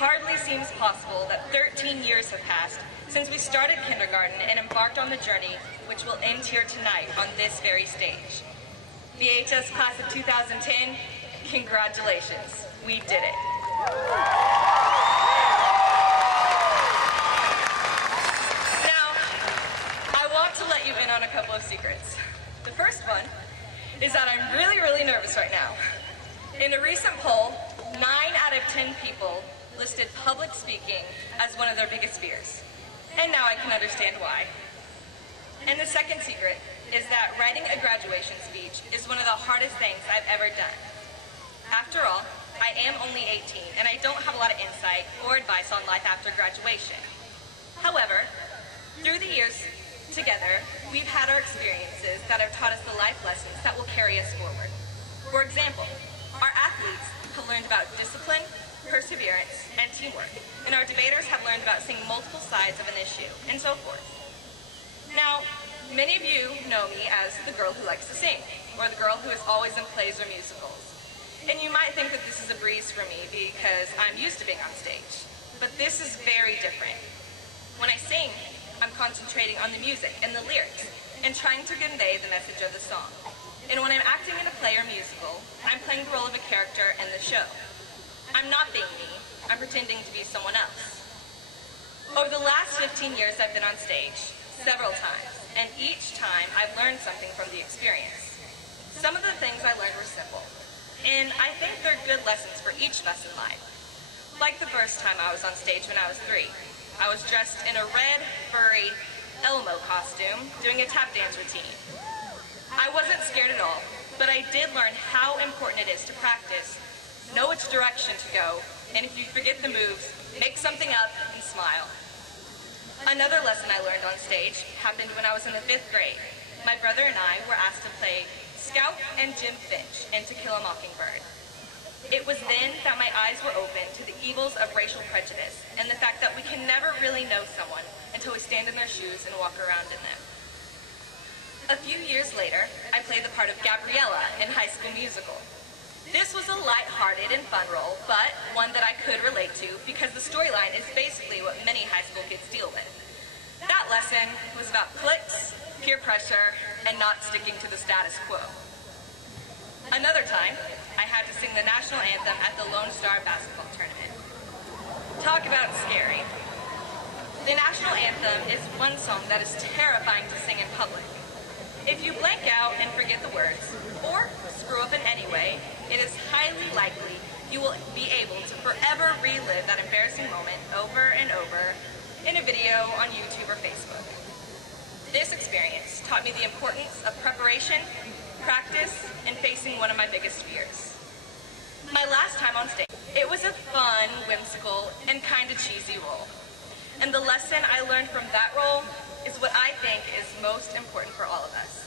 hardly seems possible that 13 years have passed since we started kindergarten and embarked on the journey which will end here tonight on this very stage. VHS class of 2010, congratulations, we did it. Now, I want to let you in on a couple of secrets. The first one is that I'm really nervous right now. In a recent poll, 9 out of 10 people listed public speaking as one of their biggest fears. And now I can understand why. And the second secret is that writing a graduation speech is one of the hardest things I've ever done. After all, I am only 18 and I don't have a lot of insight or advice on life after graduation. However, through the years together, we've had our experiences that have taught us the life lessons that will carry us forward. For example, our athletes have learned about discipline, perseverance, and teamwork, and our debaters have learned about seeing multiple sides of an issue, and so forth. Now, many of you know me as the girl who likes to sing, or the girl who is always in plays or musicals. And you might think that this is a breeze for me because I'm used to being on stage. But this is very different. When I sing, I'm concentrating on the music and the lyrics, and trying to convey the message of the song. And when I'm acting in a play or musical, I'm playing the role of a character in the show. I'm not being me, I'm pretending to be someone else. Over the last 15 years I've been on stage, several times, and each time I've learned something from the experience. Some of the things I learned were simple, and I think they're good lessons for each of us in life. Like the first time I was on stage when I was 3. I was dressed in a red, furry Elmo costume, doing a tap dance routine. I wasn't scared at all, but I did learn how important it is to practice, know which direction to go, and if you forget the moves, make something up and smile. Another lesson I learned on stage happened when I was in the 5th grade. My brother and I were asked to play Scout and Jim Finch in To Kill a Mockingbird. It was then that my eyes were opened to the evils of racial prejudice and the fact that we can never really know someone until we stand in their shoes and walk around in them. A few years later, I played the part of Gabriella in High School Musical. This was a light-hearted and fun role, but one that I could relate to because the storyline is basically what many high school kids deal with. That lesson was about cliques, peer pressure, and not sticking to the status quo. Another time, I had to sing the national anthem at the Lone Star basketball tournament. Talk about scary. The national anthem is one song that is terrifying to sing in public. If you blank out and forget the words, or screw up in any way, it is highly likely you will be able to forever relive that embarrassing moment over and over in a video on YouTube or Facebook. This experience taught me the importance of preparation, practice, and facing one of my biggest fears. My last time on stage, it was a fun, whimsical, and kind of cheesy role. And the lesson I learned from that role is what I think is most important for all of us.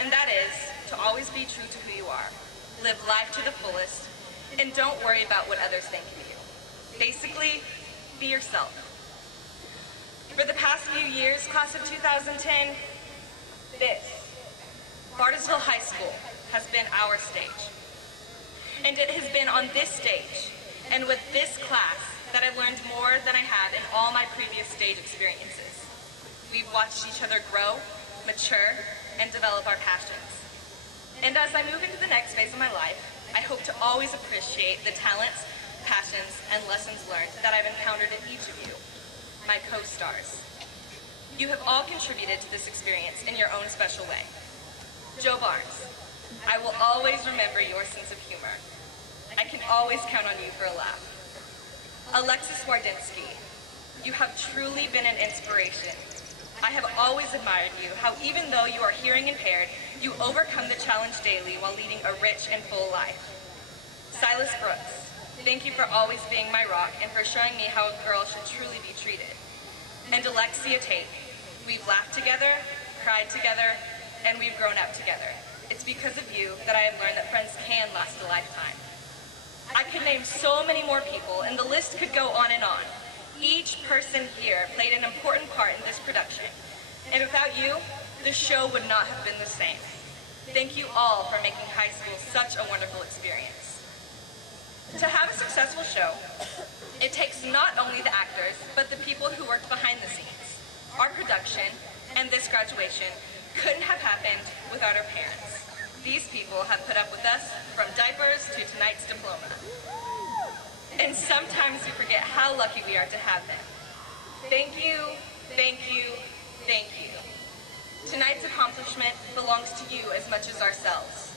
And that is to always be true to who you are. Live life to the fullest, and don't worry about what others think of you. Basically, be yourself. For the past few years, class of 2010, this, Bartlesville High School, has been our stage. And it has been on this stage, and with this class, that I've learned more than I had in all my previous stage experiences. We've watched each other grow, mature, and develop our passions. And as I move into the next phase of my life, I hope to always appreciate the talents, passions, and lessons learned that I've encountered in each of you, my co-stars. You have all contributed to this experience in your own special way. Joe Barnes, I will always remember your sense of humor. I can always count on you for a laugh. Alexis Wardinsky, you have truly been an inspiration. I have always admired you, how even though you are hearing impaired, you overcome the challenge daily while leading a rich and full life. Silas Brooks, thank you for always being my rock and for showing me how a girl should truly be treated. And Alexia Tate, we've laughed together, cried together, and we've grown up together. It's because of you that I have learned that friends can last a lifetime. I could name so many more people, and the list could go on and on. Each person here played an important part in this production, and without you, the show would not have been the same. Thank you all for making high school such a wonderful experience. To have a successful show, it takes not only the actors, but the people who worked behind the scenes. Our production and this graduation couldn't have happened without our parents. These people have put up with us from diapers to tonight's diploma. And sometimes we forget how lucky we are to have them. Thank you, thank you, thank you. Tonight's accomplishment belongs to you as much as ourselves.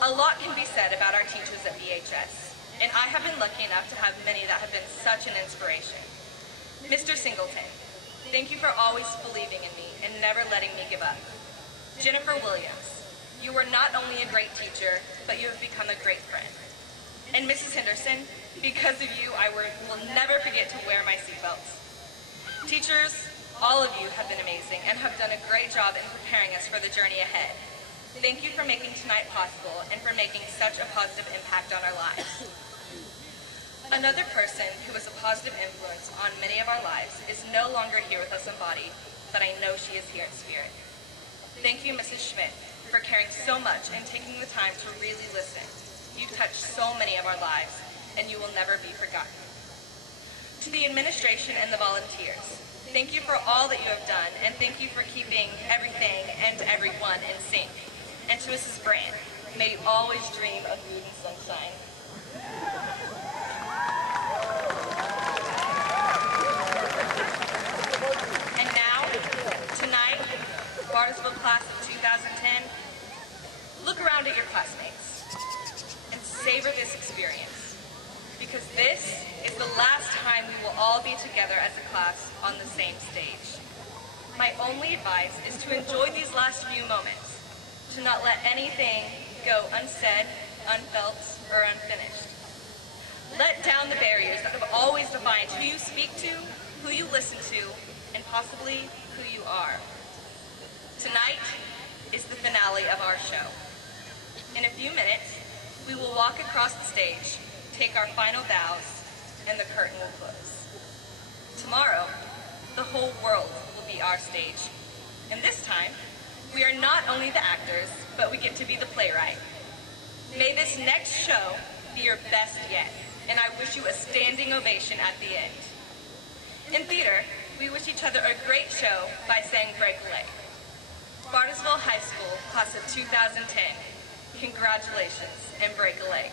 A lot can be said about our teachers at BHS, and I have been lucky enough to have many that have been such an inspiration. Mr. Singleton, thank you for always believing in me and never letting me give up. Jennifer Williams, you were not only a great teacher, but you have become a great friend. And Mrs. Henderson, because of you, I will never forget to wear my seatbelts. Teachers, all of you have been amazing and have done a great job in preparing us for the journey ahead. Thank you for making tonight possible and for making such a positive impact on our lives. Another person who was a positive influence on many of our lives is no longer here with us in body, but I know she is here in spirit. Thank you, Mrs. Schmidt, for caring so much and taking the time to really listen. You touched so many of our lives, and you will never be forgotten. To the administration and the volunteers, thank you for all that you have done, and thank you for keeping everything and everyone in sync. And to Mrs. Brand, may you always dream of food and sunshine. And now, tonight, Bartlesville class of 2010, look around at your classmates and savor this experience, because this is the last time we will all be together as a class on the same stage. My only advice is to enjoy these last few moments, to not let anything go unsaid, unfelt, or unfinished. Let down the barriers that have always defined who you speak to, who you listen to, and possibly who you are. Tonight is the finale of our show. In a few minutes, we will walk across the stage, take our final bows, and the curtain will close. Tomorrow, the whole world will be our stage. And this time, we are not only the actors, but we get to be the playwright. May this next show be your best yet, and I wish you a standing ovation at the end. In theater, we wish each other a great show by saying break a leg. Bartlesville High School, class of 2010, congratulations and break a leg.